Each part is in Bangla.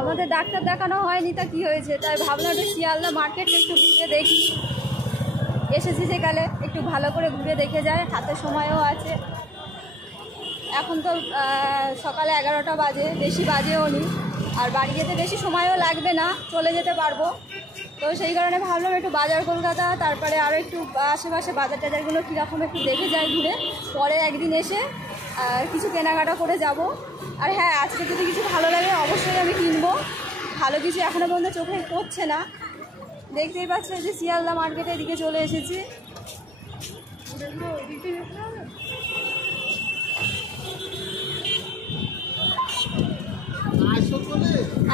আমাদের ডাক্তার দেখানো হয়নি, তা কি হয়েছে, তাই ভাবলাম একটু শিয়ালদা মার্কেট একটু ঘুরে দেখি। এসেছি সেকালে একটু ভালো করে ঘুরে দেখে যায়, হাতে সময়ও আছে। এখন তো সকালে 11টা বাজে, বেশি বাজেও নি, আর বাড়ি যেতে বেশি সময়ও লাগবে না, চলে যেতে পারবো। তো সেই কারণে ভাবলাম একটু বাজার কলকাতা, তারপরে আরও একটু আশেপাশে বাজার টাজারগুলো কীরকম একটু দেখে যাই ঘুরে, পরে একদিন এসে কিছু কেনাকাটা করে যাব। আর হ্যাঁ, আজকে যদি কিছু ভালো লাগে অবশ্যই আমি কিনবো। ভালো কিছু এখনও পর্যন্ত চোখে পড়ছে না, দেখতেই পাচ্ছেন যে শিয়ালদা মার্কেটের দিকে চলে এসেছি।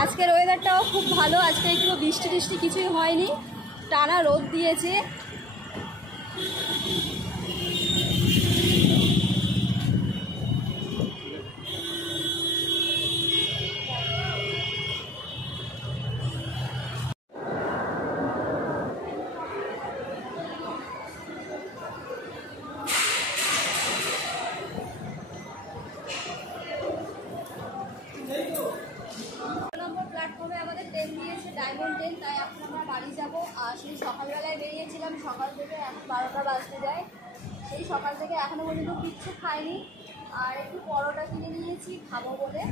আজকের ওয়েদারটাও খুব ভালো, আজকে একটু বৃষ্টি টিষ্টি কিছুই হয়নি, টানা রোদ দিয়েছে। প্ল্যাটফর্মে আমাদের ট্রেন দিয়েছে, ডায়মন্ড ট্রেন, তাই এখন আমরা বাড়ি যাব। আর সেই সকালবেলায় বেরিয়েছিলাম, সকাল থেকে এখন 12টা বাজতে যায়। সেই সকাল থেকে এখনও পর্যন্ত কিচ্ছু খাইনি, আর একটু পরোটা কিনে নিয়েছি খাবো বলে।